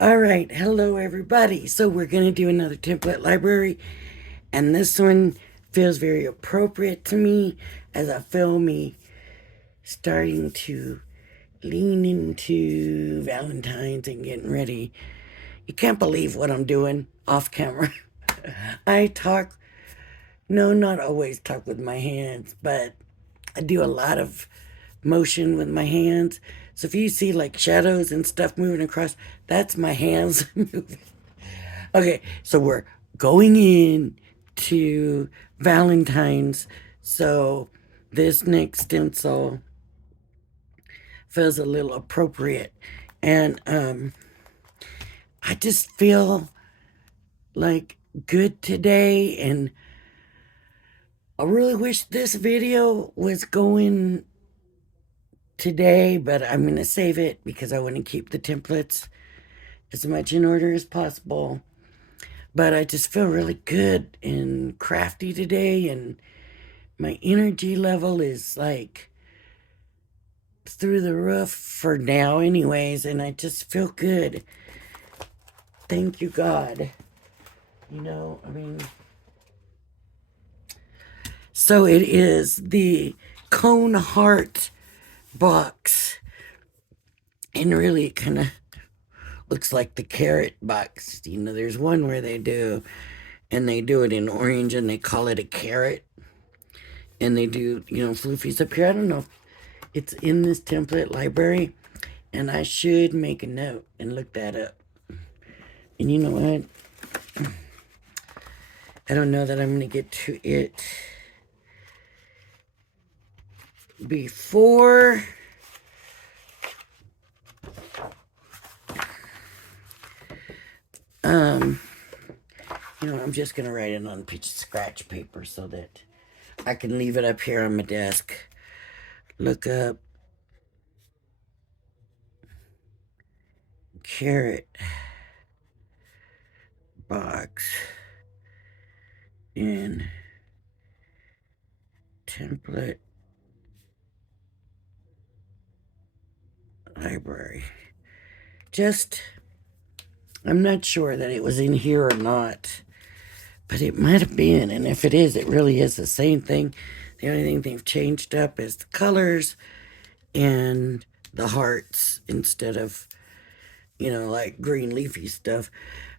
All right, hello everybody. So we're going to do another template library, and this one feels very appropriate to me as I feel me starting to lean into Valentine's and getting ready. You can't believe what I'm doing off camera. I talk, no, not always talk with my hands, but I do a lot of motion with my hands. So if you see like shadows and stuff moving across, that's my hands moving. Okay, so we're going in to Valentine's. So this next stencil feels a little appropriate. And I just feel like good today. And I really wish this video was going today, but I'm going to save it because I want to keep the templates as much in order as possible. But I just feel really good and crafty today, and my energy level is like through the roof for now, anyways, and I just feel good. Thank you, God. I mean, so it is the cone heart box, and really it kind of looks like the carrot box. There's one where they do, and they do it in orange, and they call it a carrot, and they do, floofies up here. I don't know if it's in this template library, and I should make a note and look that up. And you know what? I don't know that I'm going to get to it before um I'm just going to write it on a piece of scratch paper so that I can leave it up here on my desk. Look up carrot box in template library. I'm not sure that it was in here or not, but it might have been. And if it is, it really is the same thing. The only thing they've changed up is the colors and the hearts instead of, like green leafy stuff.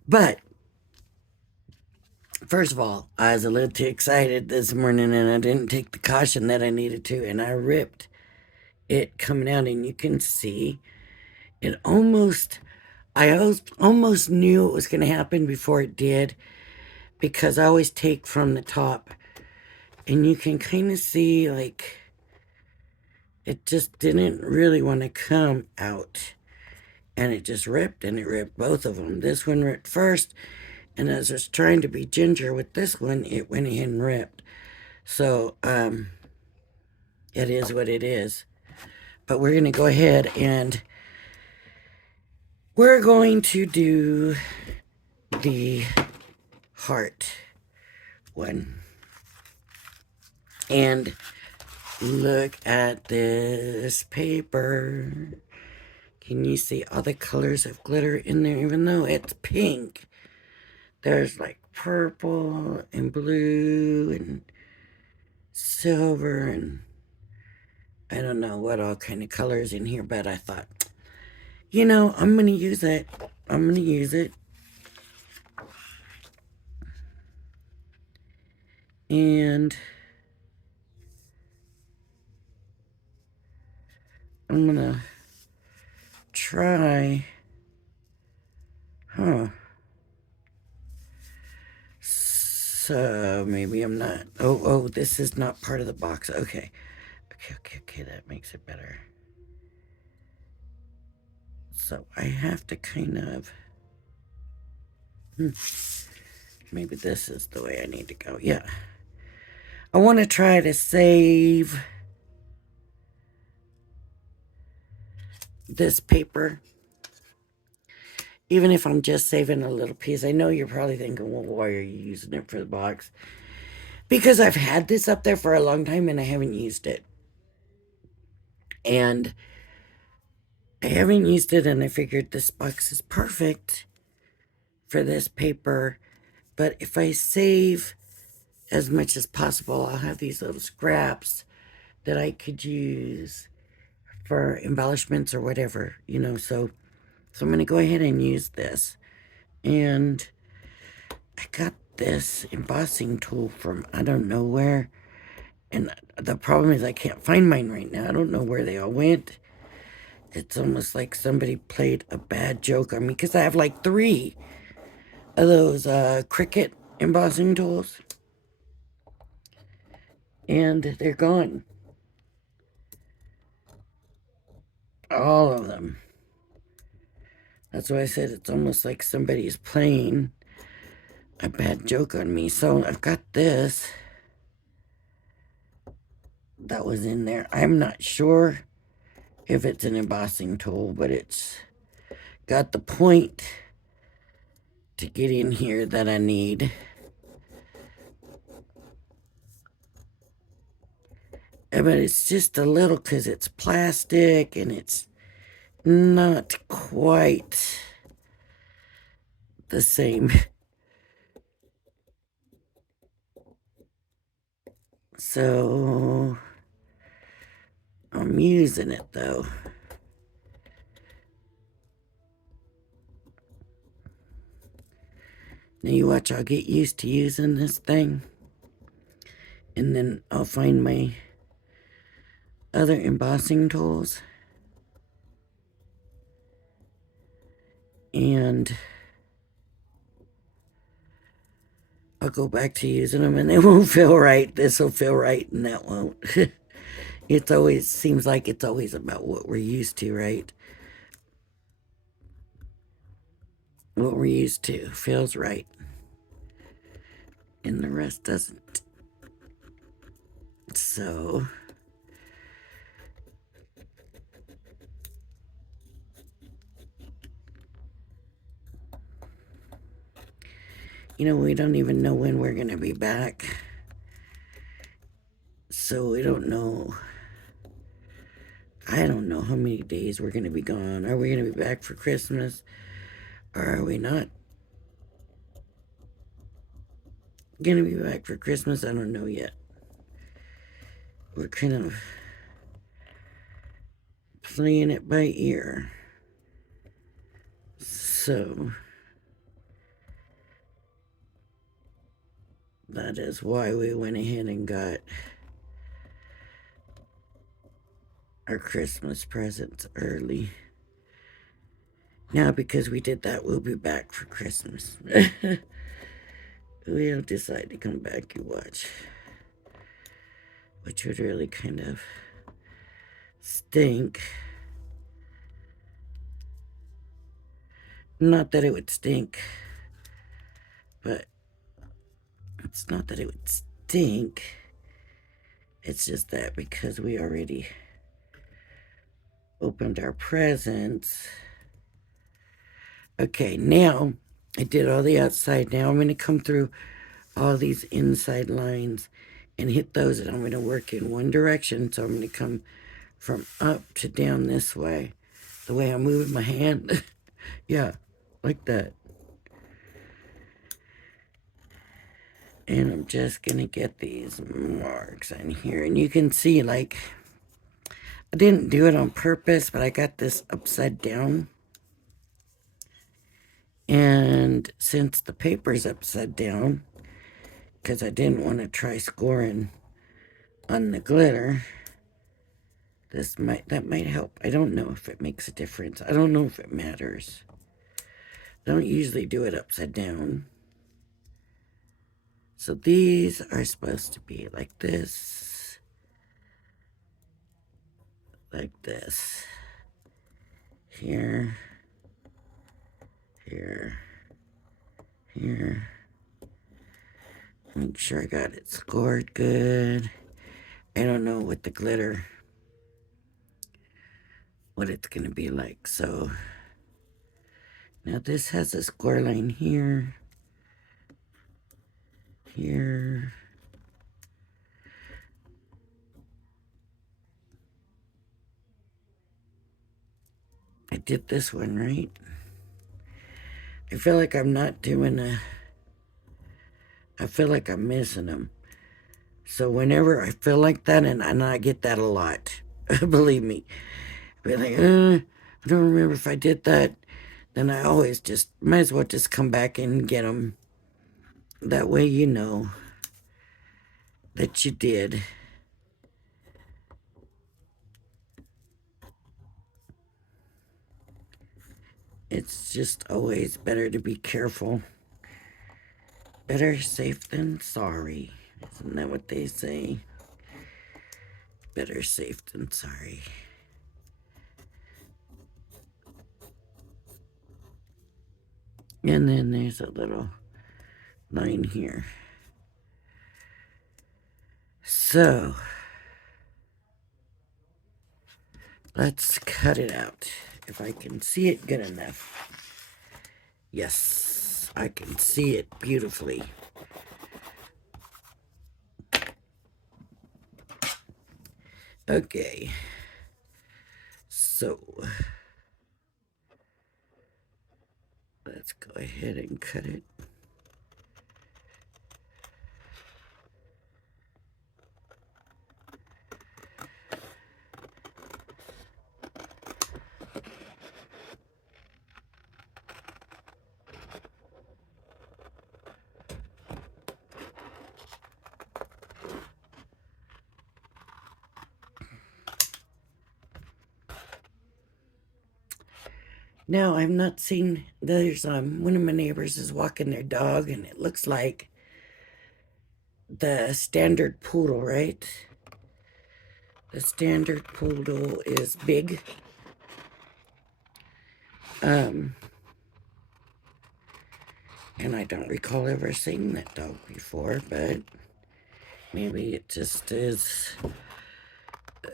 But first of all, I was a little too excited this morning, and I didn't take the caution that I needed to, and I ripped it coming out, and you can see it almost knew it was going to happen before it did, because I always take from the top, and you can kind of see like it just didn't really want to come out, and it just ripped, and it ripped both of them. This one ripped first, and as I was trying to be ginger with this one, it went ahead and ripped. So it is what it is. But we're going to go ahead and we're going to do the heart one. And look at this paper. Can you see all the colors of glitter in there? Even though it's pink, there's like purple and blue and silver and I don't know what all kind of colors in here, but I thought, I'm going to use it. I'm going to use it. And I'm going to try, so maybe I'm not, oh, this is not part of the box. Okay, that makes it better. So I have to kind of, maybe this is the way I need to go. Yeah. I want to try to save this paper, even if I'm just saving a little piece. I know you're probably thinking, well, why are you using it for the box? Because I've had this up there for a long time and I haven't used it. And I haven't used it, and I figured this box is perfect for this paper. But if I save as much as possible, I'll have these little scraps that I could use for embellishments or whatever, So I'm going to go ahead and use this. And I got this embossing tool from I don't know where. And the problem is I can't find mine right now. I don't know where they all went. It's almost like somebody played a bad joke on me because I have like 3 of those Cricut embossing tools. And they're gone. All of them. That's why I said it's almost like somebody's playing a bad joke on me. So I've got this that was in there. I'm not sure if it's an embossing tool, but it's got the point to get in here that I need. But it's just a little because it's plastic and it's not quite the same. So I'm using it though. Now you watch, I'll get used to using this thing. And then I'll find my other embossing tools. And I'll go back to using them and they won't feel right. This will feel right and that won't. It always seems like it's always about what we're used to, right? What we're used to feels right. And the rest doesn't. So we don't even know when we're going to be back. So we don't know. I don't know how many days we're going to be gone. Are we going to be back for Christmas? Or are we not going to be back for Christmas? I don't know yet. We're kind of playing it by ear. So that is why we went ahead and got our Christmas presents early. Now, because we did that, we'll be back for Christmas. We'll decide to come back, you watch. Which would really kind of stink. Not that it would stink, but it's not that it would stink. It's just that because we already opened our presents. Okay, now I did all the outside. Now I'm going to come through all these inside lines and hit those, and I'm going to work in one direction. So I'm going to come from up to down this way. The way I'm moving my hand. Yeah, like that. And I'm just going to get these marks in here. And you can see, like, I didn't do it on purpose, but I got this upside down. And since the paper's upside down, because I didn't want to try scoring on the glitter, that might help. I don't know if it makes a difference. I don't know if it matters. I don't usually do it upside down. So these are supposed to be like this. Like this. Here. Here. Here. Make sure I got it scored good. I don't know what the glitter, what it's going to be like. So now this has a score line here. Here. did this one, right? I feel like I'm not doing I feel like I'm missing them. So whenever I feel like that, and I get that a lot, believe me, be like, I don't remember if I did that, then I always just, might as well just come back and get them. That way you know that you did. It's just always better to be careful. Better safe than sorry. Isn't that what they say? Better safe than sorry. And then there's a little line here. So, let's cut it out. If I can see it good enough. Yes, I can see it beautifully. Okay. So, let's go ahead and cut it. Now, I've not seen, there's one of my neighbors is walking their dog, and it looks like the standard poodle, right? The standard poodle is big. And I don't recall ever seeing that dog before, but maybe it just is.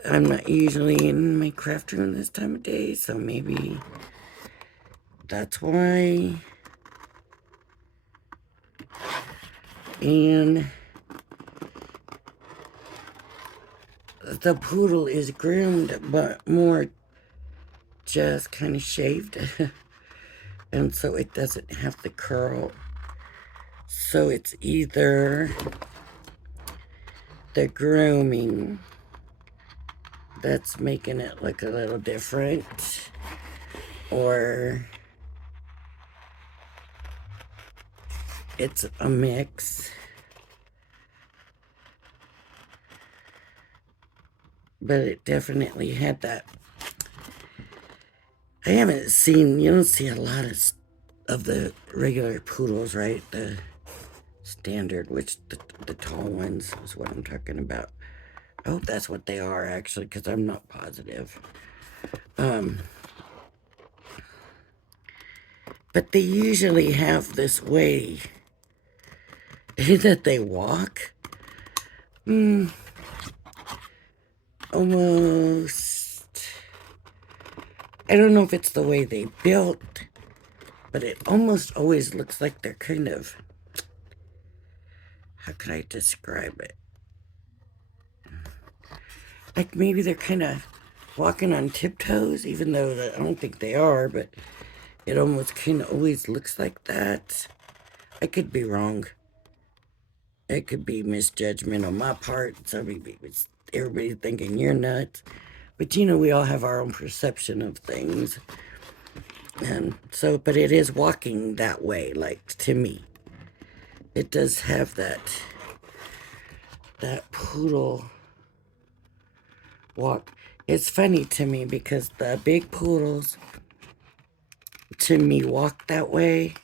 I'm not usually in my craft room this time of day, so maybe that's why. And the poodle is groomed, but more just kind of shaved. And so it doesn't have the curl. So it's either the grooming that's making it look a little different, or it's a mix. But it definitely had that. I haven't seen, you don't see a lot of the regular poodles, right? The standard, which the tall ones is what I'm talking about. I hope that's what they are, actually, because I'm not positive. But they usually have this way that they walk. Almost. I don't know if it's the way they built, but it almost always looks like they're kind of, how can I describe it? Like maybe they're kind of walking on tiptoes, even though I don't think they are, but it almost kind of always looks like that. I could be wrong. It could be misjudgment on my part. Everybody thinking you're nuts. But you know, we all have our own perception of things. And so, but it is walking that way, like to me. It does have that poodle walk. It's funny to me because the big poodles to me walk that way,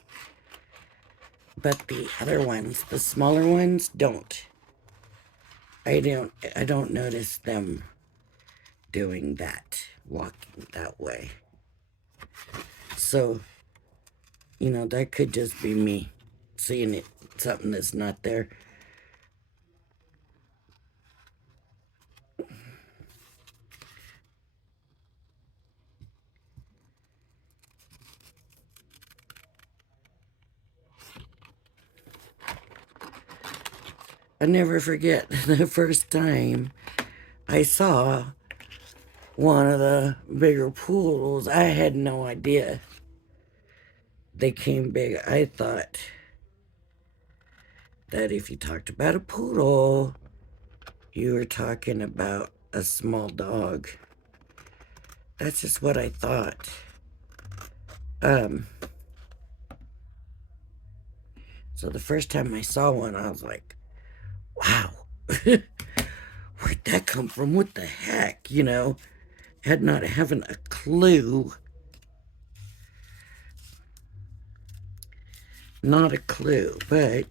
but the other ones, the smaller ones, don't. I don't notice them doing that, walking that way. So, you know, that could just be me seeing it, something that's not there. I never forget the first time I saw one of the bigger poodles. I had no idea they came big. I thought that if you talked about a poodle, you were talking about a small dog. That's just what I thought. Um, so the first time I saw one, I was like, wow, where'd that come from? What the heck? You know, had not having a clue. Not a clue, but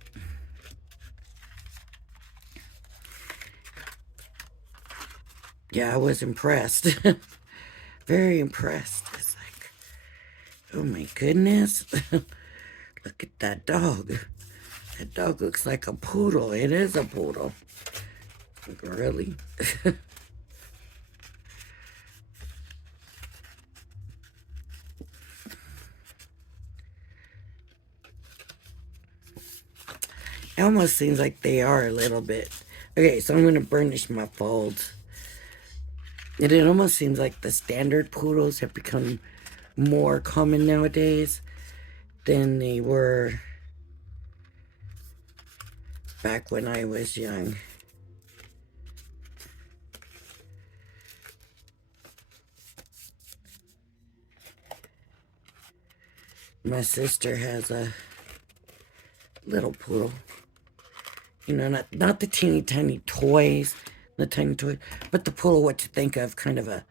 yeah, I was impressed. Very impressed. It's like, oh my goodness. Look at that dog. That dog looks like a poodle. It is a poodle. Like, really? It almost seems like they are a little bit. Okay, so I'm going to burnish my folds. And it almost seems like the standard poodles have become more common nowadays than they were back when I was young. My sister has a little poodle. You know, not the teeny tiny toys, the tiny toys, but the poodle, what you think of, kind of a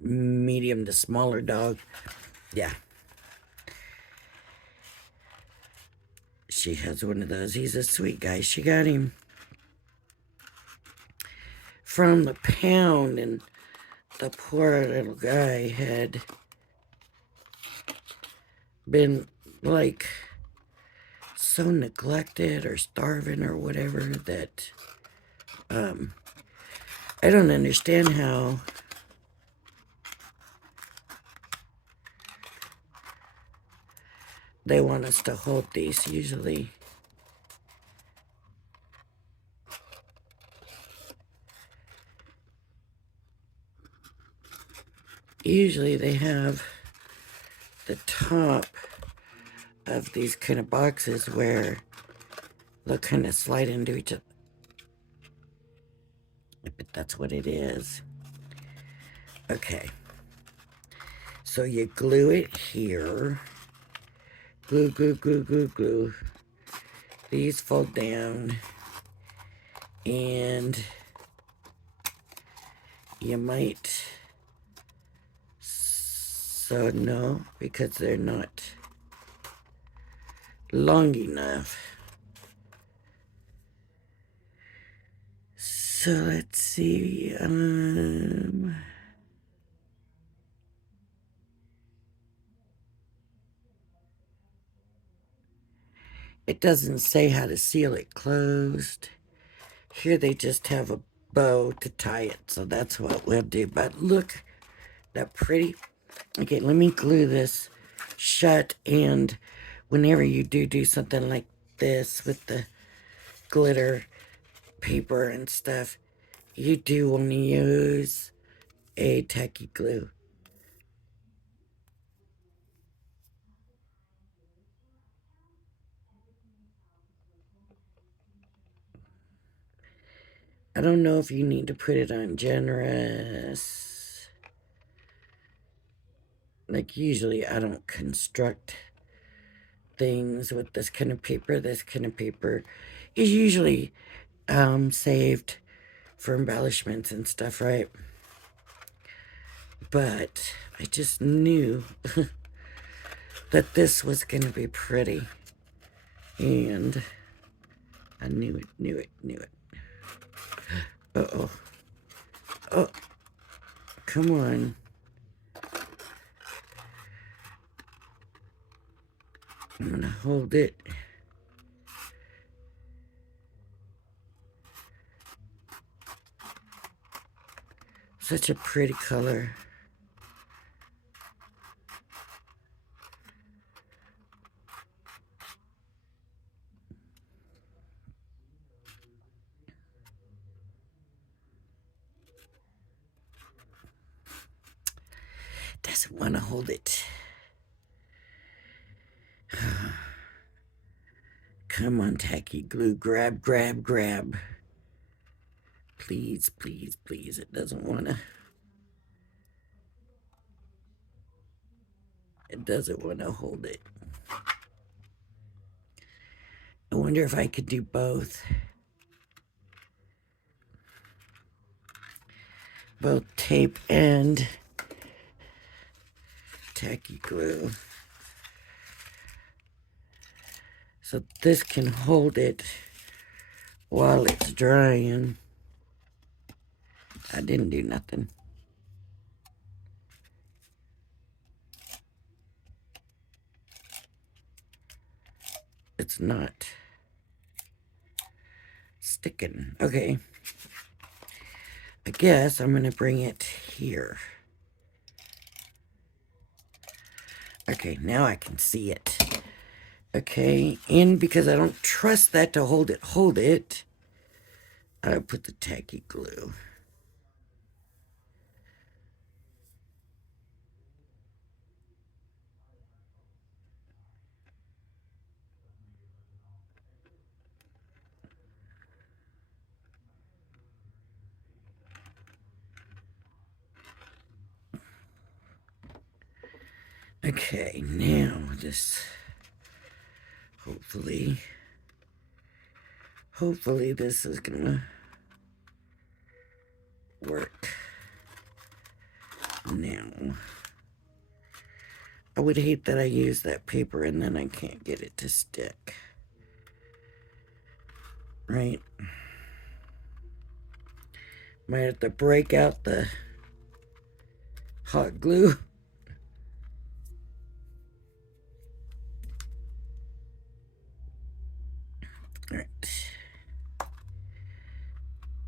medium to smaller dog. Yeah. She has one of those. He's a sweet guy. She got him from the pound, and the poor little guy had been like so neglected or starving or whatever that I don't understand how they want us to hold these. Usually they have the top of these kind of boxes where they'll kind of slide into each other. But that's what it is. Okay. So you glue it here. Glue, glue, glue, glue, glue. These fold down. And you might... So no, because they're not long enough. So let's see. It doesn't say how to seal it closed. Here they just have a bow to tie it, so that's what we'll do. But look, that pretty. Okay, let me glue this shut, and whenever you do something like this with the glitter paper and stuff, you do want to use a tacky glue. I don't know if you need to put it on generous. Like, usually I don't construct things with this kind of paper. This kind of paper is usually saved for embellishments and stuff, right? But I just knew that this was going to be pretty. And I knew it, knew it, knew it. Uh-oh. Oh, come on. I'm going to hold it. Such a pretty color. doesn't want to hold it. Come on, tacky glue. Grab, grab, grab. Please, please, please. It doesn't want to. It doesn't want to hold it. I wonder if I could do both. Both tape and tacky glue. So this can hold it while it's drying. I didn't do nothing. It's not sticking. Okay. I guess I'm going to bring it here. Okay, now I can see it. Okay, and because I don't trust that to hold it, I put the tacky glue. Okay, now this, hopefully this is gonna work. Now, I would hate that I use that paper and then I can't get it to stick. Right? Might have to break out the hot glue. All right.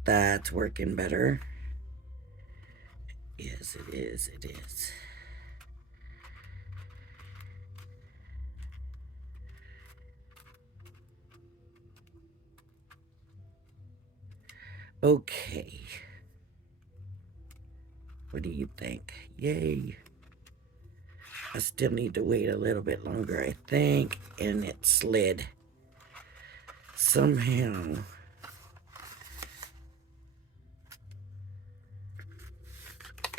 That's working better. Yes, it is. It is. Okay. What do you think? Yay. I still need to wait a little bit longer, I think. And it slid. Somehow.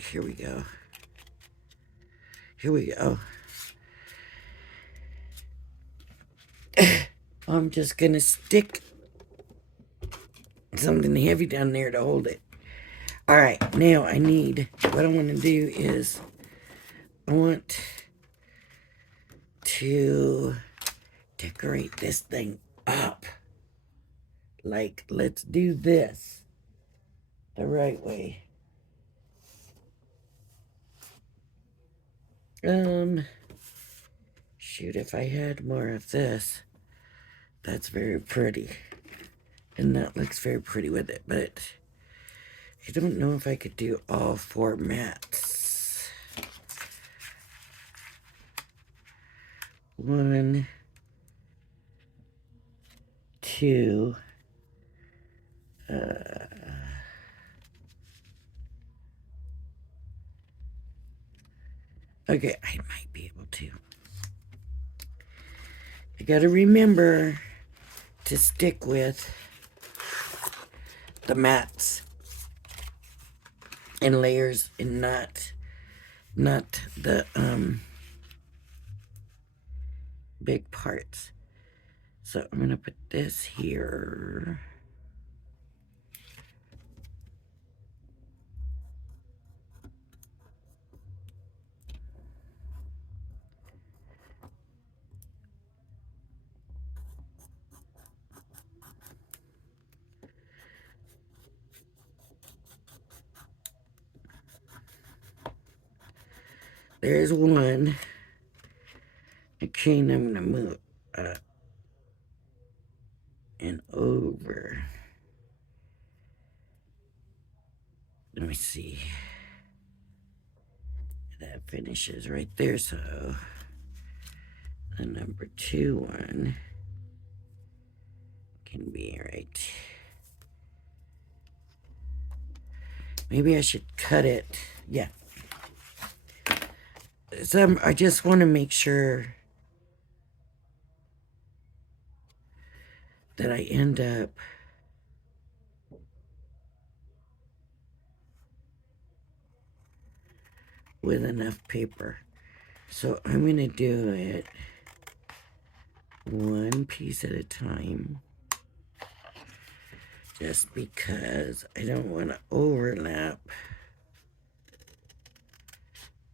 Here we go. Here we go. I'm just going to stick something heavy down there to hold it. All right, now I need, what I want to do is, I want to decorate this thing up. Like, let's do this the right way. Shoot, if I had more of this, that's very pretty. And that looks very pretty with it, but I don't know if I could do all 4 mats. 1, 2, okay, I might be able to. I gotta remember to stick with the mats and layers and not the big parts. So I'm gonna put this here. There's one. Okay, now I'm gonna move up and over. Let me see. That finishes right there, so the number 2 one can be right. Maybe I should cut it. Yeah. I just want to make sure that I end up with enough paper. So I'm going to do it one piece at a time, just because I don't want to overlap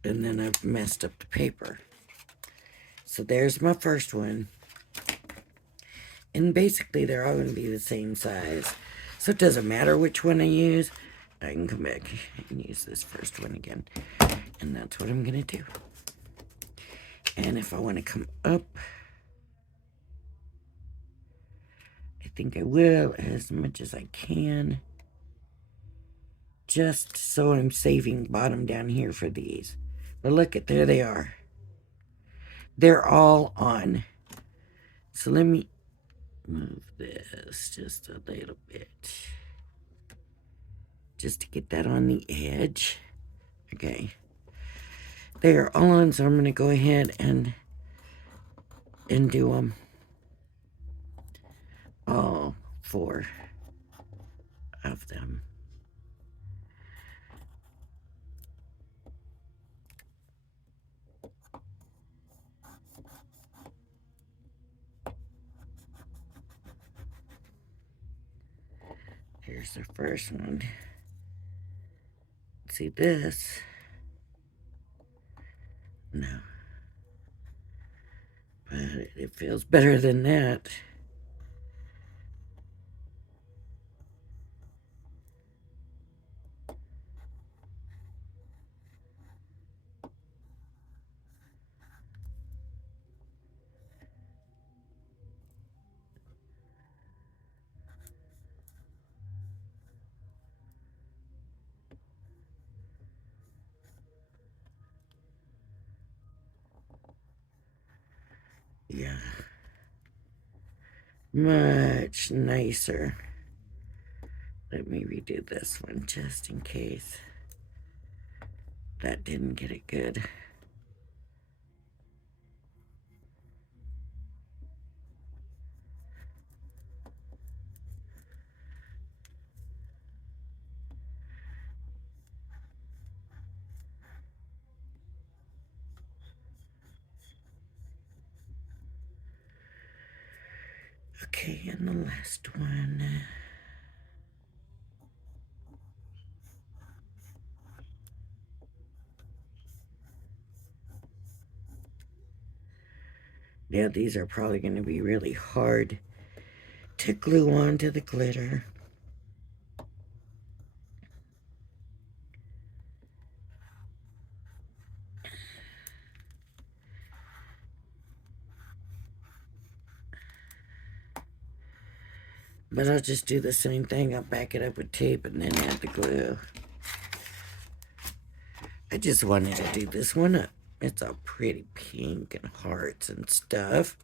and then I've messed up the paper. So there's my first one. And basically they're all going to be the same size. So it doesn't matter which one I use. I can come back and use this first one again. And that's what I'm going to do. And if I want to come up, I think I will as much as I can. Just so I'm saving bottom down here for these. But look at, there they are. They're all on. So let me move this just a little bit. Just to get that on the edge. Okay. They are all on, so I'm going to go ahead and do them. All 4 of them. Here's the first one. See this? No. But it feels better than that. Yeah. Much nicer. Let me redo this one just in case that didn't get it good. Okay, and the last one. Yeah, these are probably going to be really hard to glue onto the glitter. But I'll just do the same thing. I'll back it up with tape and then add the glue. I just wanted to do this one up. It's all pretty pink and hearts and stuff.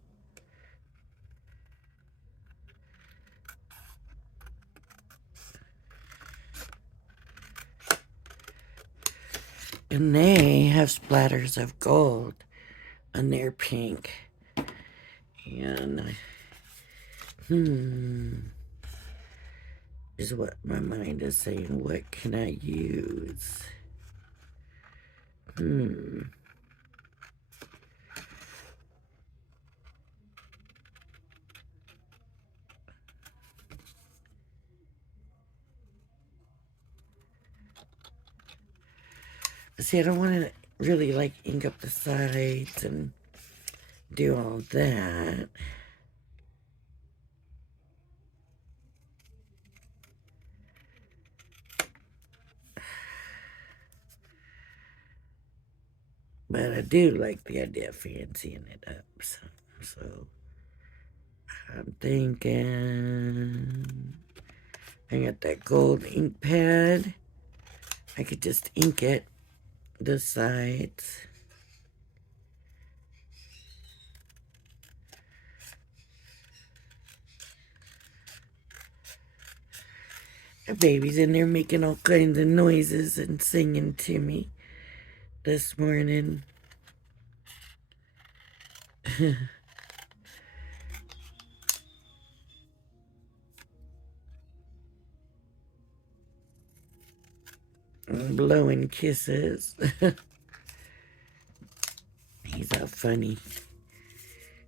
And they have splatters of gold on their pink. And, is what my mind is saying. What can I use? See, I don't want to really like ink up the sides and do all that. But I do like the idea of fancying it up. So I'm thinking I got that gold ink pad. I could just ink it, the sides. The baby's in there making all kinds of noises and singing to me this morning. Blowing kisses. He's a funny,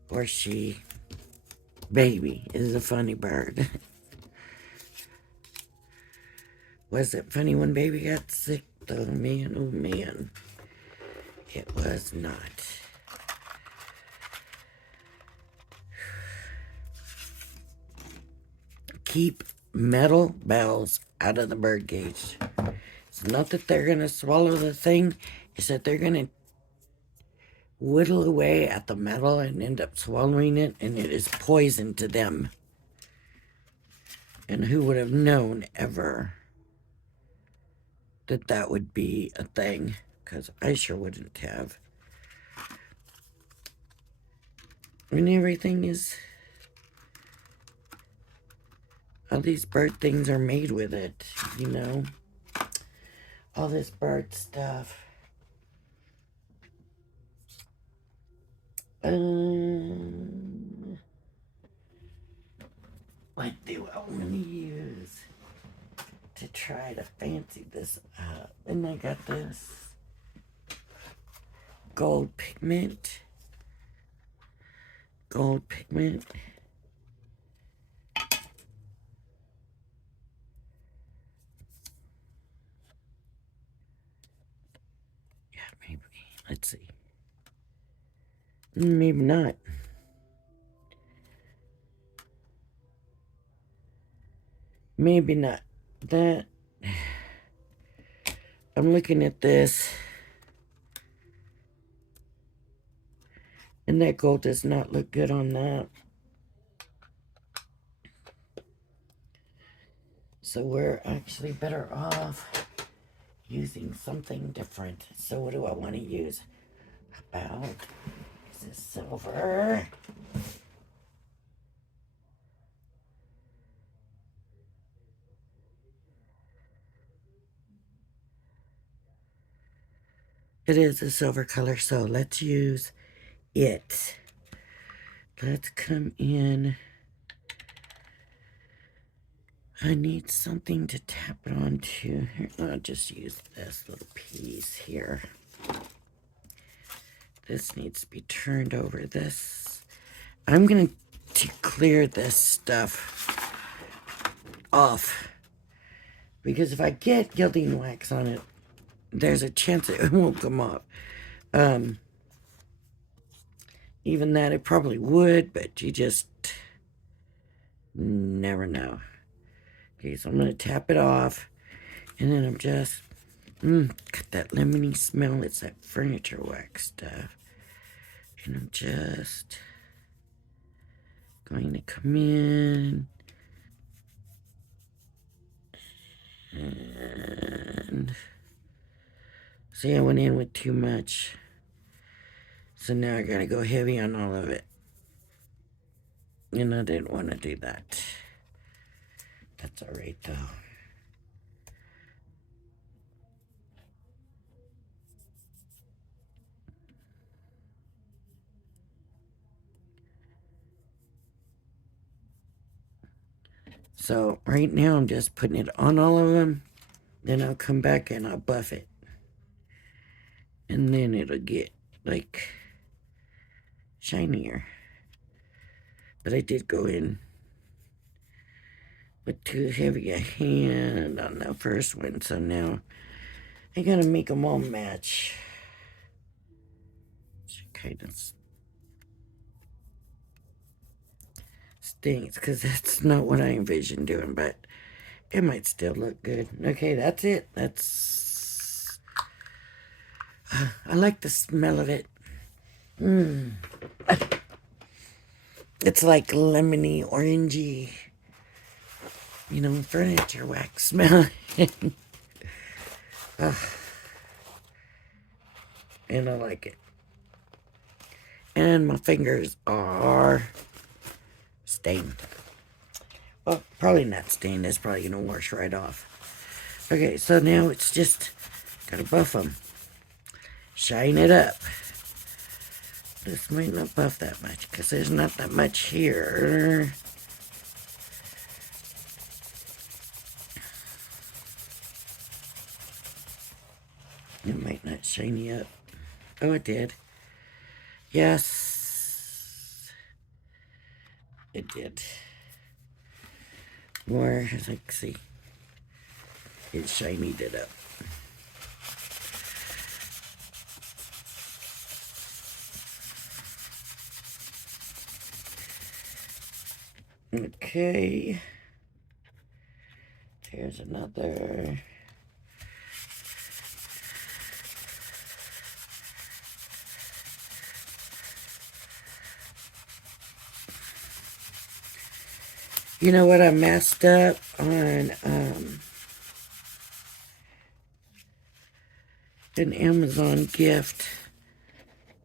or she, baby is a funny bird. Was it funny when baby got sick? Oh man, oh man. It was not. Keep metal bells out of the bird cage. It's not that they're going to swallow the thing. It's that they're going to whittle away at the metal and end up swallowing it, and it is poison to them. And who would have known ever that that would be a thing? Because I sure wouldn't have. And everything is... all these bird things are made with it, you know? All this bird stuff. What do I want to use to try to fancy this up? And I got this gold pigment. Gold pigment. Yeah, maybe. Let's see. Maybe not. Maybe not. That... I'm looking at this. And that gold does not look good on that. So we're actually better off using something different. So what do I want to use? About... is this silver? It is a silver color, so let's use it. Let's come in. I need something to tap it onto. Here, I'll just use this little piece here. This needs to be turned over. This, I'm going to clear this stuff off. Because if I get gilding wax on it, there's a chance it won't come off. Even that it probably would, but you just never know. Okay, so I'm going to tap it off, and then I'm just, got that lemony smell. It's that furniture wax stuff. And I'm just going to come in, and see, I went in with too much. So now I gotta go heavy on all of it. And I didn't want to do that. That's alright though. So right now I'm just putting it on all of them. Then I'll come back and I'll buff it. And then it'll get like shinier. But I did go in with too heavy a hand on the first one. So now I gotta make them all match. Which kind of stinks because that's not what I envisioned doing, but it might still look good. Okay, that's it. That's... I like the smell of it. It's like lemony, orangey, you know, furniture wax smell. And I like it. And my fingers are stained. Well, probably not stained. It's probably going to wash right off. Okay, so now it's just got to buff them. Shine it up. This might not buff that much because there's not that much here. It might not shiny up. Oh, it did. Yes. It did. More, like, see. It shinied it up. Okay. Here's another. You know what? I messed up on an Amazon gift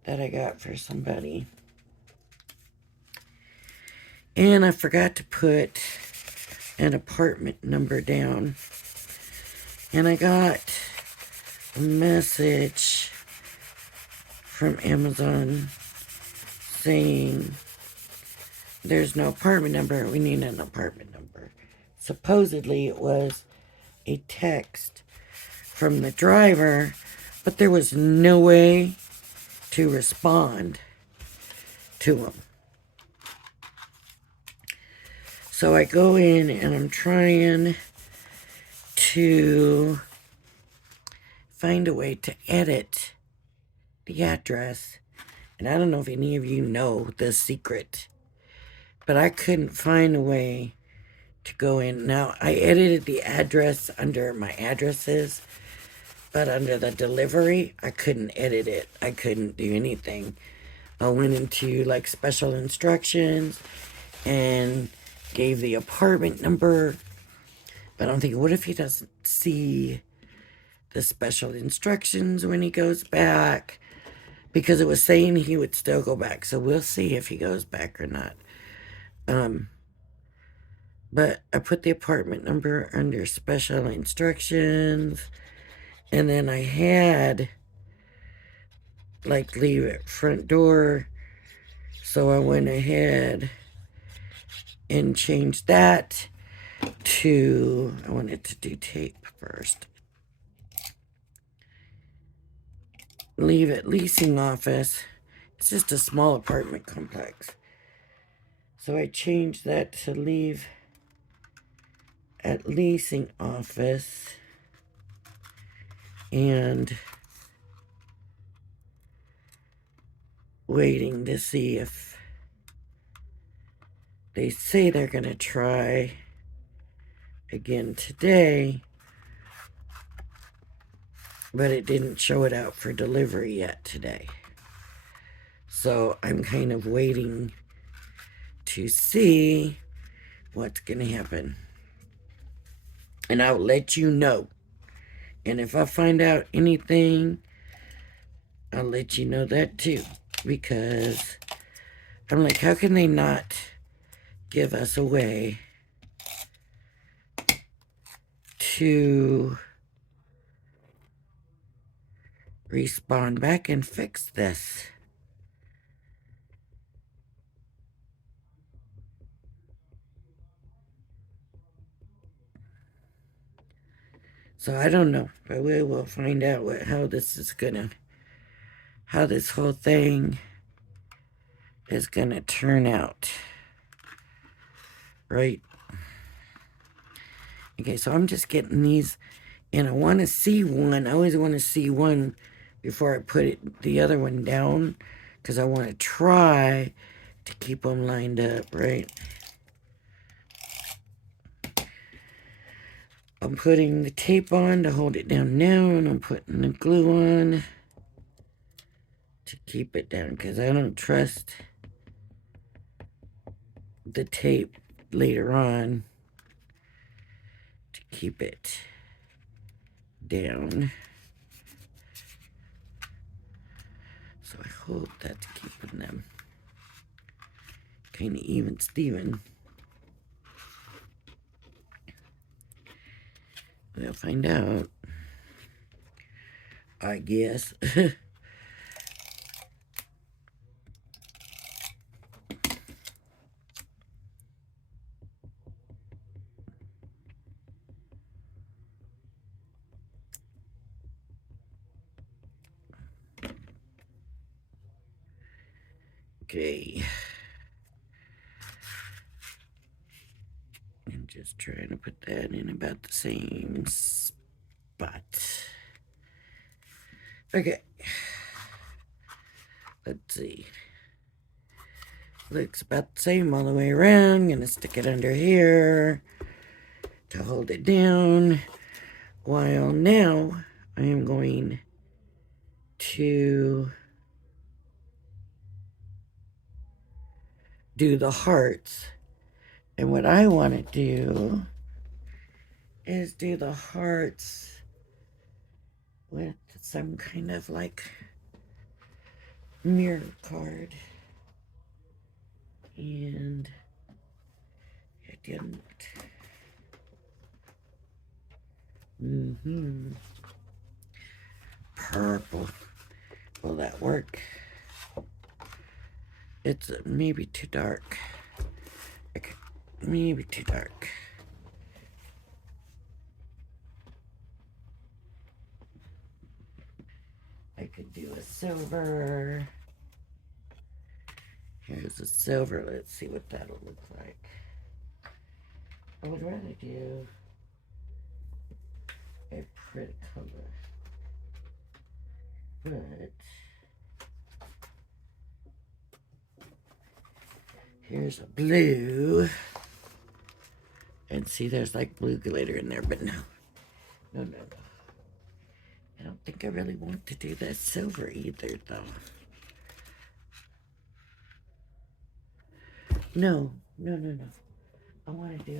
that I got for somebody. And I forgot to put an apartment number down. And I got a message from Amazon saying there's no apartment number. We need an apartment number. Supposedly it was a text from the driver, but there was no way to respond to him. So I go in and I'm trying to find a way to edit the address. And I don't know if any of you know the secret, but I couldn't find a way to go in. Now, I edited the address under my addresses, but under the delivery, I couldn't edit it. I couldn't do anything. I went into like special instructions and gave the apartment number. But I'm thinking, what if he doesn't see the special instructions when he goes back? Because it was saying he would still go back. So we'll see if he goes back or not. But I put the apartment number under special instructions. And then I had like leave it front door. So I went ahead and changed that to, I wanted to do tape first. Leave it leasing office. It's just a small apartment complex. So I changed that to leave at leasing office. And waiting to see if they say they're going to try again today, but it didn't show it out for delivery yet today. So I'm kind of waiting to see what's going to happen. And I'll let you know. And if I find out anything, I'll let you know that too. Because I'm like, how can they not give us a way to respond back and fix this? So I don't know, but we will find out how this whole thing is gonna turn out. Right? Okay, so I'm just getting these, and I want to see one. I always want to see one before I put the other one down, because I want to try to keep them lined up, right? I'm putting the tape on to hold it down now, and I'm putting the glue on to keep it down, because I don't trust the tape later on to keep it down. So I hope that's keeping them kind of even Steven. We'll find out, I guess. Okay. I'm just trying to put that in about the same spot. Okay. Let's see. Looks about the same all the way around. I'm going to stick it under here to hold it down. While now I am going to do the hearts. And what I want to do is do the hearts with some kind of like mirror card. And I didn't. Purple. Will that work? It's maybe too dark. Okay. Maybe too dark. I could do a silver. Here's a silver. Let's see what that'll look like. I would rather do a pretty color. But here's a blue. And see, there's like blue glitter in there, but no. No. I don't think I really want to do that silver either, though. No. I want to do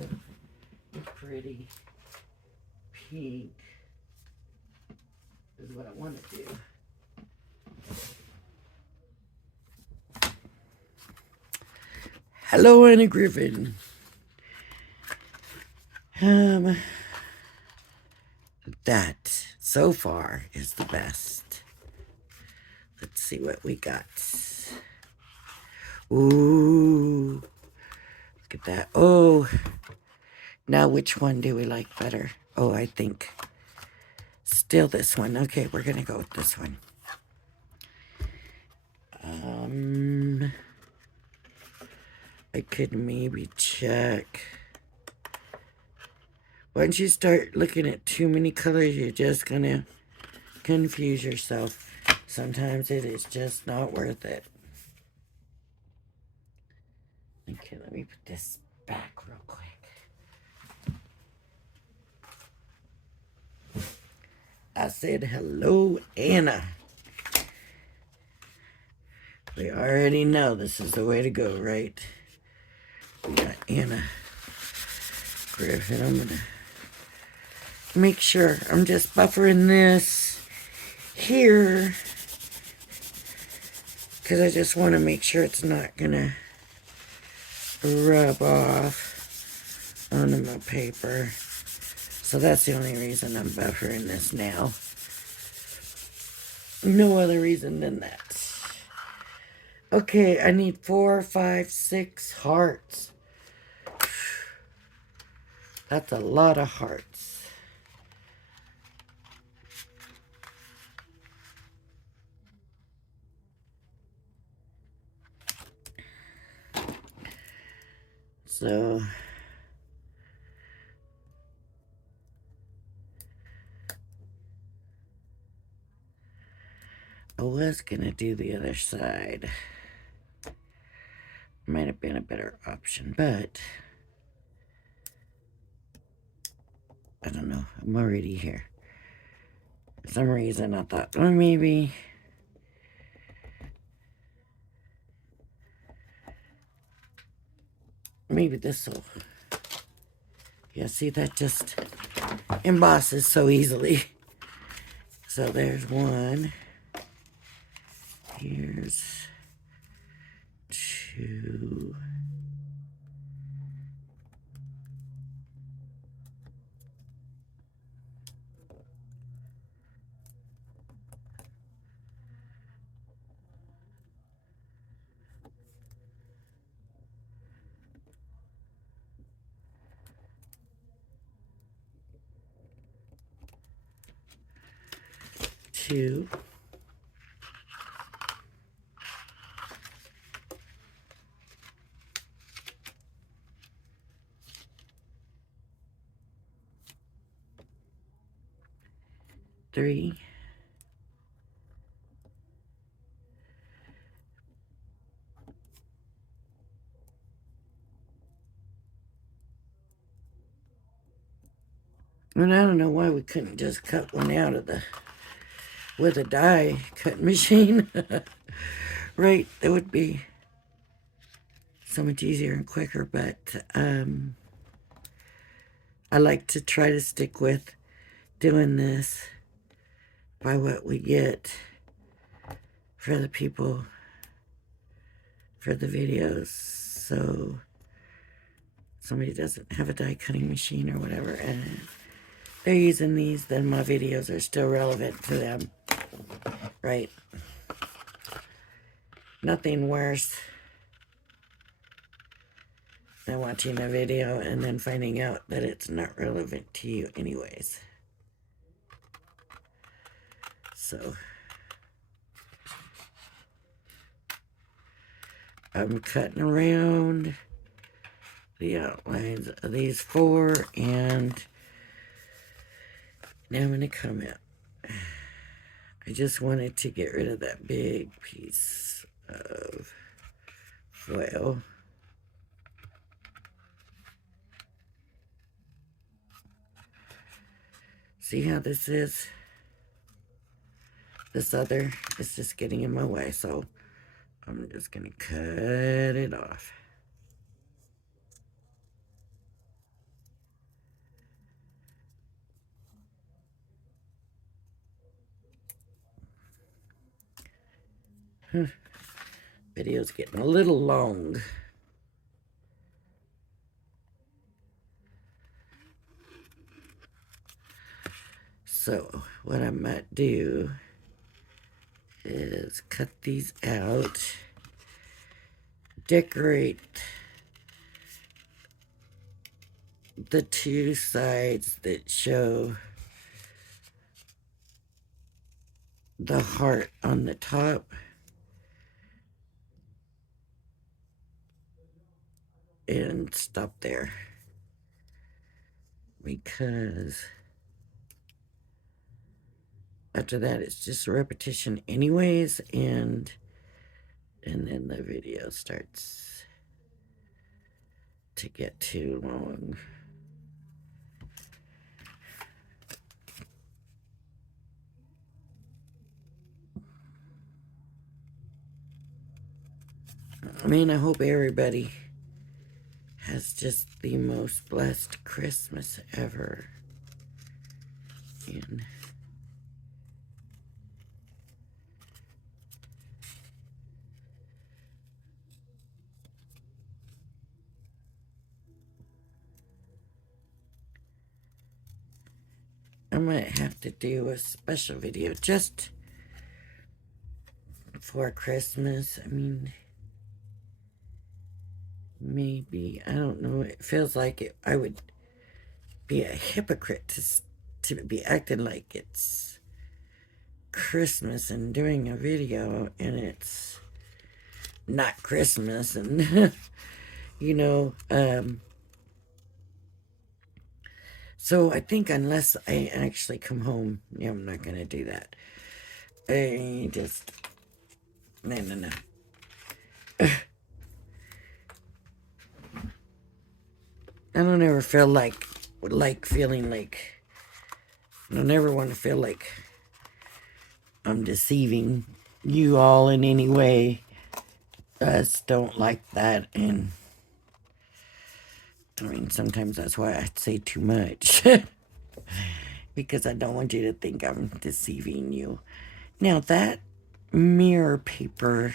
a pretty pink is what I want to do. Hello, Anna Griffin. That so far is the best. Let's see what we got. Ooh, look at that. Oh, now which one do we like better? Oh, I think still this one. Okay, we're gonna go with this one. I could maybe check. Once you start looking at too many colors, you're just gonna confuse yourself. Sometimes it is just not worth it. Okay, let me put this back real quick. I said hello, Anna. We already know this is the way to go, right? We got Anna Griffin. I'm gonna make sure I'm just buffering this here because I just want to make sure it's not gonna rub off onto my paper. So that's the only reason I'm buffering this now. No other reason than that. Okay, I need 4, 5, 6 hearts. That's a lot of hearts. So I was gonna do the other side. Might have been a better option, but I don't know. I'm already here. For some reason I thought, well, maybe this will. Yeah, see, that just embosses so easily. So there's one. Here's 2. Two. 3. And I don't know why we couldn't just cut one out of the, with a die cut machine. Right, that would be so much easier and quicker, but I like to try to stick with doing this by what we get for the people for the videos, so somebody doesn't have a die cutting machine or whatever and they're using these, then my videos are still relevant to them, right? Nothing worse than watching a video and then finding out that it's not relevant to you anyways. So I'm cutting around the outlines of these 4, and now I'm going to come out. I just wanted to get rid of that big piece of foil. See how this is? This other is just getting in my way, so I'm just going to cut it off. Video's getting a little long. So what I might do is cut these out, decorate the 2 sides that show the heart on the top, and stop there, because after that it's just a repetition anyways, and then the video starts to get too long. I mean, I hope everybody has just the most blessed Christmas ever. And I might have to do a special video just for Christmas. I mean, maybe, I don't know, it feels like I would be a hypocrite to be acting like it's Christmas and doing a video and it's not Christmas, and you know, so I think unless I actually come home, yeah, I'm not gonna do that. I just, no. I don't ever feel like feeling like, I don't ever want to feel like I'm deceiving you all in any way. I just don't like that, and I mean, sometimes that's why I say too much. Because I don't want you to think I'm deceiving you. Now, that mirror paper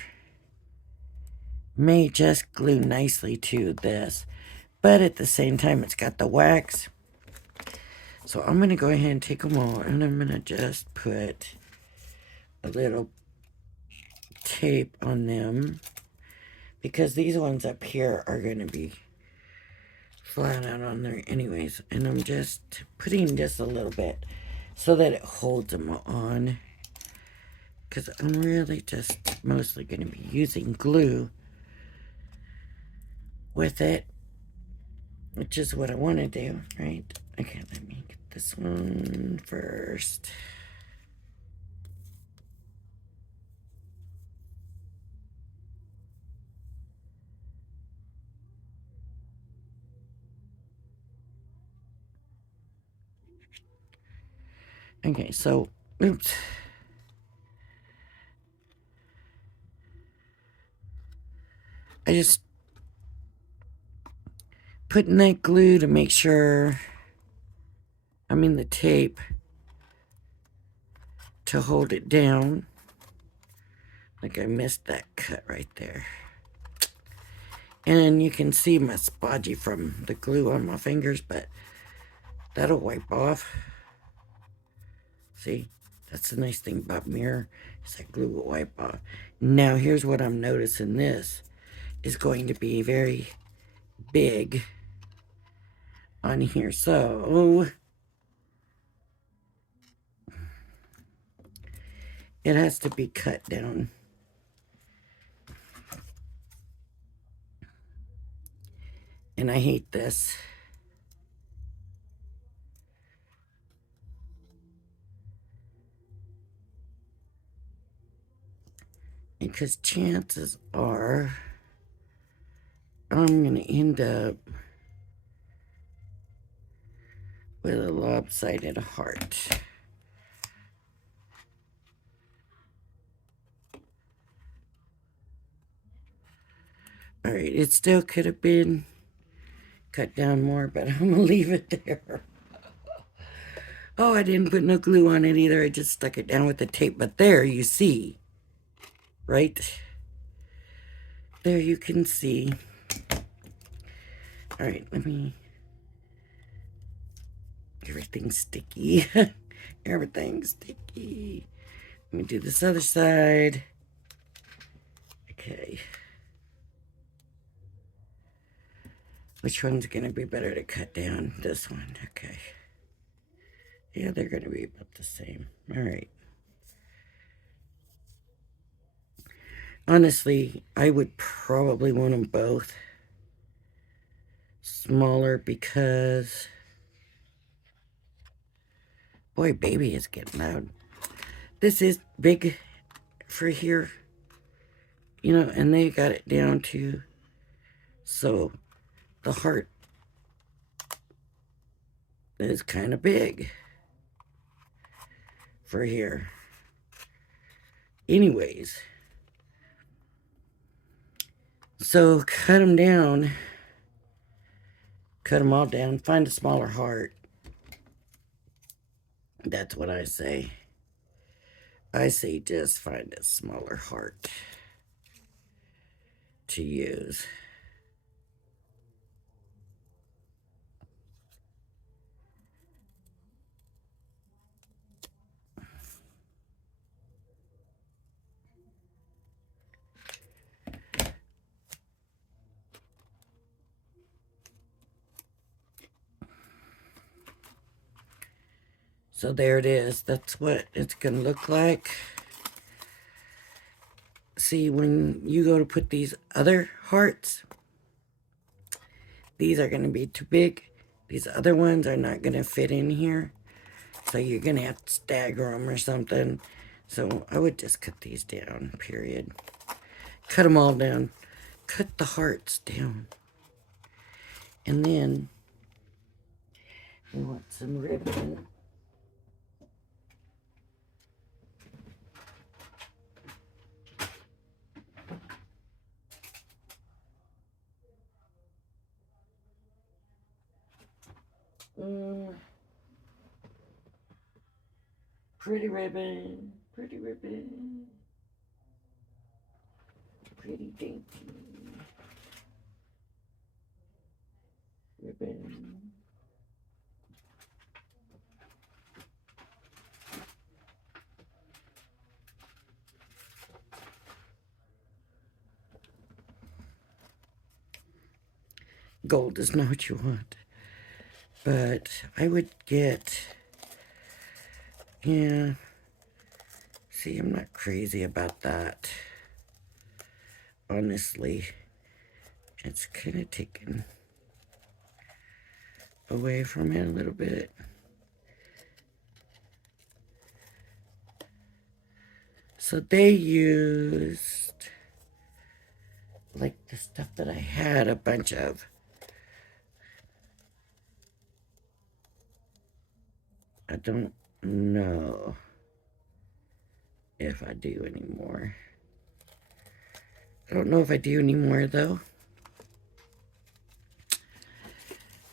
may just glue nicely to this, but at the same time, it's got the wax. So I'm going to go ahead and take them all, and I'm going to just put a little tape on them, because these ones up here are going to be flat out on there anyways, and I'm just putting just a little bit so that it holds them on, because I'm really just mostly going to be using glue with it, which is what I want to do, right? Okay, let me get this one first. Okay, so, oops. I just put in that glue to make sure, the tape to hold it down. Like I missed that cut right there. And you can see my spodgy from the glue on my fingers, but that'll wipe off. See, that's the nice thing about mirror, is that glue will wipe off. Now here's what I'm noticing. This is going to be very big on here, so it has to be cut down. And I hate this. Because chances are I'm going to end up with a lopsided heart. Alright, it still could have been cut down more, but I'm going to leave it there. Oh, I didn't put no glue on it either. I just stuck it down with the tape. But there you see, right? There you can see. Alright, everything's sticky. Everything's sticky. Let me do this other side. Okay. Which one's going to be better to cut down? This one. Okay. Yeah, they're going to be about the same. All right. Honestly, I would probably want them both smaller because, boy, baby is getting loud. This is big for here, and they got it down to, so the heart is kind of big for here. Anyways, so cut them down. Cut them all down. Find a smaller heart. That's what I say. I say just find a smaller heart to use. So there it is. That's what it's going to look like. See, when you go to put these other hearts, these are going to be too big. These other ones are not going to fit in here. So you're going to have to stagger them or something. So I would just cut these down, period. Cut them all down. Cut the hearts down. And then we want some ribbon. Pretty ribbon, pretty ribbon, pretty dainty ribbon. Gold is not what you want, but I would get, yeah, see, I'm not crazy about that. Honestly, it's kind of taken away from it a little bit. So they used, like the stuff that I had a bunch of. know if I do anymore. I don't know if I do anymore, though.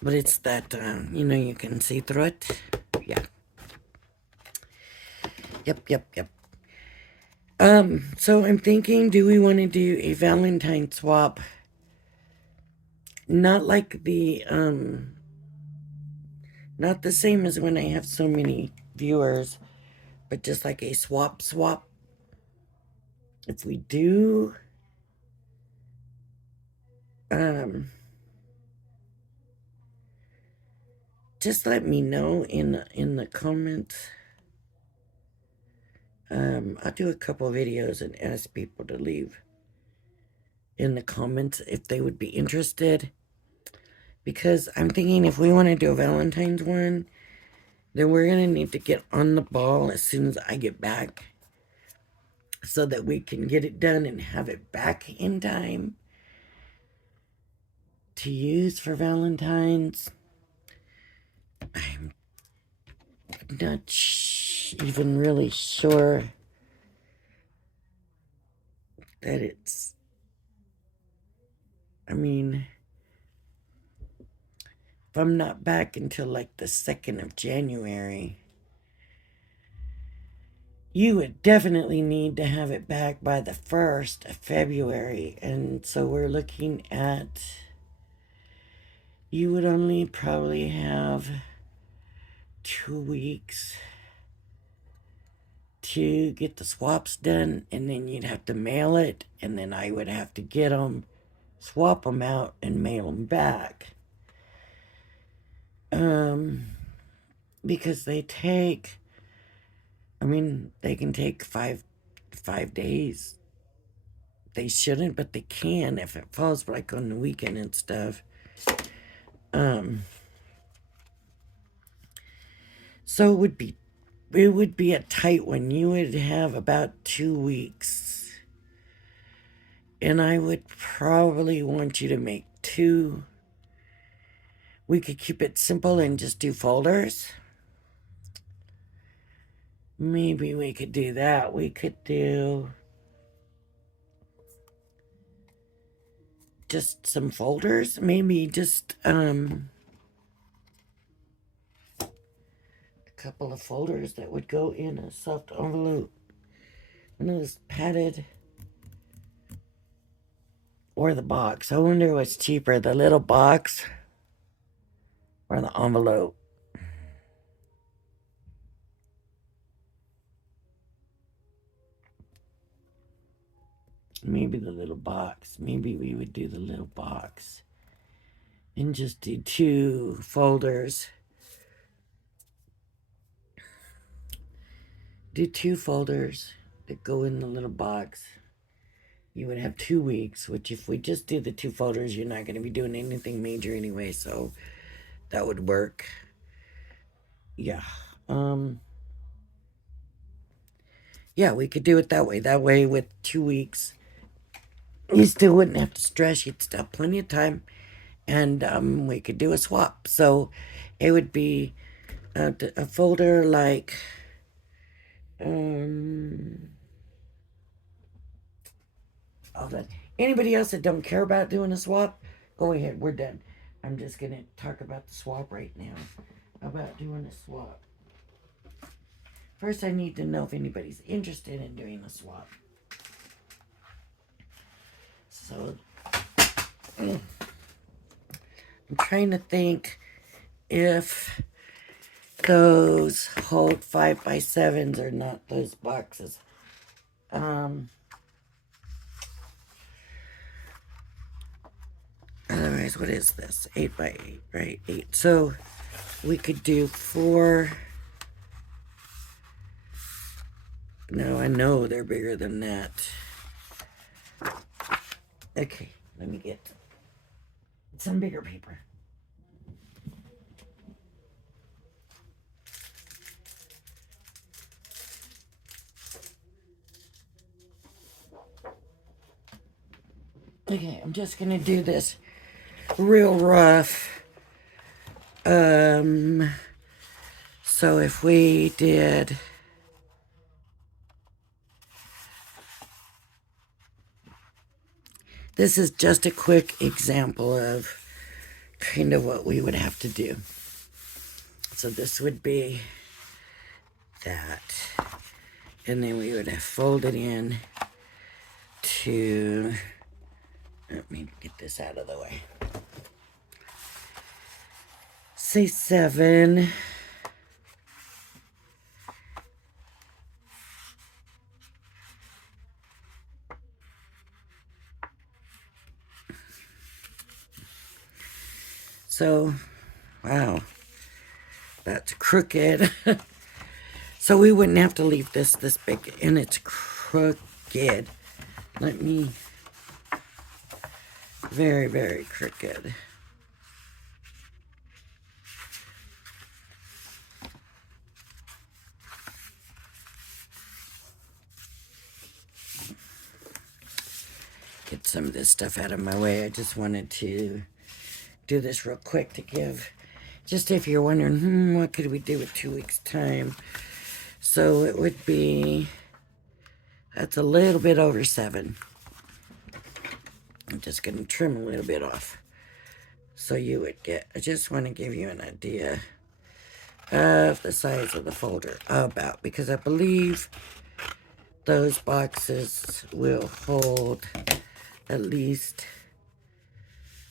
But it's that, you can see through it. Yeah. Yep. So I'm thinking, do we want to do a Valentine swap? Not like not the same as when I have so many viewers, but just like a swap. If we do, um, just let me know in the comments. I'll do a couple of videos and ask people to leave in the comments if they would be interested. Because I'm thinking if we want to do a Valentine's one, then we're going to need to get on the ball as soon as I get back so that we can get it done and have it back in time to use for Valentine's. I'm not even really sure that it's, I mean, if I'm not back until like the 2nd of January, you would definitely need to have it back by the 1st of February. And so we're looking at, you would only probably have 2 weeks to get the swaps done, and then you'd have to mail it, and then I would have to get them, swap them out, and mail them back. Because they take, they can take five days. They shouldn't, but they can if it falls like on the weekend and stuff. So it would be a tight one. You would have about 2 weeks. And I would probably want you to make 2. We could keep it simple and just do folders. Maybe we could do that. We could do just some folders. Maybe just a couple of folders that would go in a soft envelope. One of those padded, or the box. I wonder what's cheaper, the little box or the envelope. Maybe the little box. Maybe we would do the little box and just do 2 folders. Do 2 folders that go in the little box. You would have 2 weeks, which if we just do the 2 folders, you're not going to be doing anything major anyway, so that would work. Yeah. Yeah, we could do it that way. That way, with 2 weeks, you still wouldn't have to stress. You'd still have plenty of time, and we could do a swap. So it would be a folder like anybody else that don't care about doing a swap, go ahead. We're done. I'm just gonna talk about the swap right now. About doing a swap. First, I need to know if anybody's interested in doing a swap. So, I'm trying to think if those hold 5x7s or not, those boxes. Otherwise, what is this? 8x8, right? 8. So we could do 4. No, I know they're bigger than that. Okay, let me get some bigger paper. Okay, I'm just gonna do this so So if we did this is just a quick example of kind of what we would have to do. So this would be that. And then we would have folded in to, let me get this out of the way. Say 7. So, wow, that's crooked. So we wouldn't have to leave this big, and it's crooked. Let me, very, very crooked. Get some of this stuff out of my way. I just wanted to do this real quick to give, just if you're wondering, what could we do with 2 weeks' time? So it would be, that's a little bit over 7. I'm just going to trim a little bit off. So you would get, I just want to give you an idea of the size of the folder about, because I believe those boxes will hold at least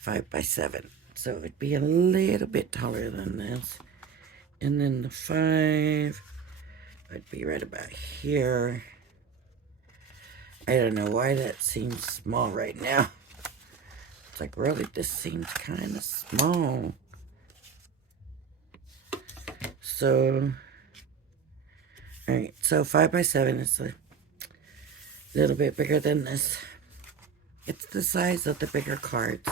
5 by 7. So it would be a little bit taller than this. And then the 5 would be right about here. I don't know why that seems small right now. It's like, really, this seems kind of small. So, alright, so 5 by 7 is a little bit bigger than this. It's the size of the bigger cards.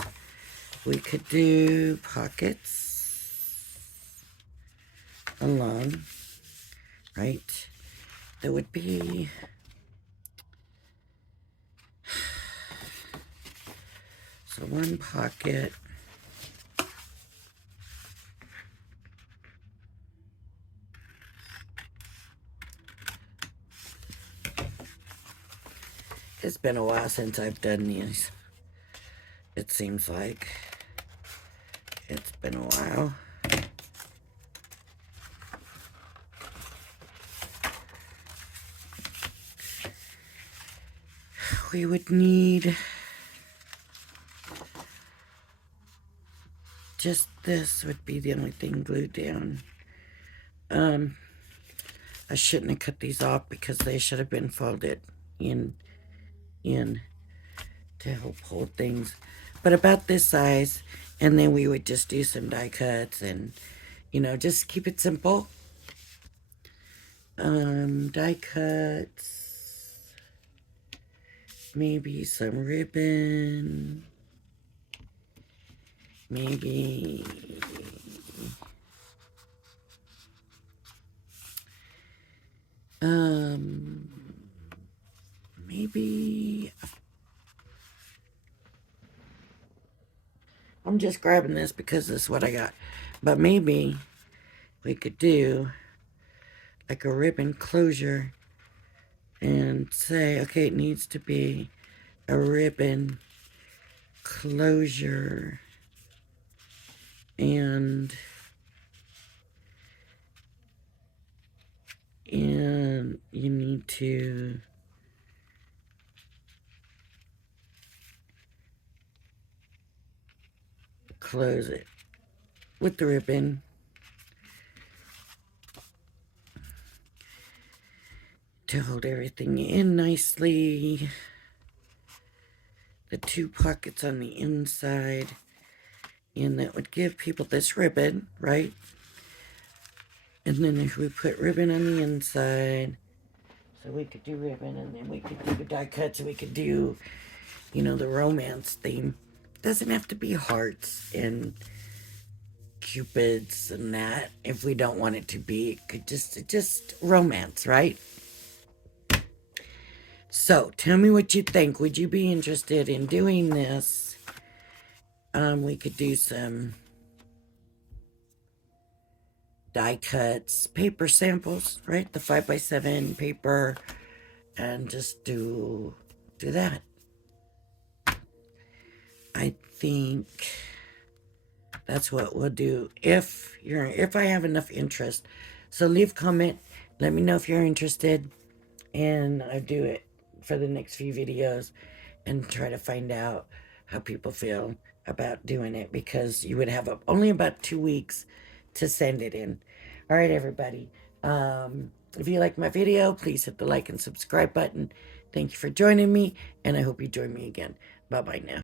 We could do pockets along, right? There would be, so one pocket. It's been a while since I've done these. It seems like it's been a while. We would need just this would be the only thing glued down. I shouldn't have cut these off because they should have been folded in to help hold things. But about this size, and then we would just do some die cuts and, just keep it simple. Die cuts, maybe some ribbon, maybe maybe I'm just grabbing this because this is what I got, but maybe we could do like a ribbon closure and say, okay, it needs to be a ribbon closure, and you need to close it with the ribbon. To hold everything in nicely. The 2 pockets on the inside. And that would give people this ribbon, right? And then if we put ribbon on the inside, so we could do ribbon, and then we could do die cuts, and we could do, the romance theme. Doesn't have to be hearts and cupids and that. If we don't want it to be, it could just romance, right? So tell me what you think. Would you be interested in doing this? We could do some die cuts, paper samples, right? The 5x7 paper, and just do that. I think that's what we'll do if I have enough interest. So leave a comment, let me know if you're interested, and I'll do it for the next few videos and try to find out how people feel about doing it, because you would have only about 2 weeks to send it in. All right, everybody. If you like my video, please hit the like and subscribe button. Thank you for joining me, and I hope you join me again. Bye bye now.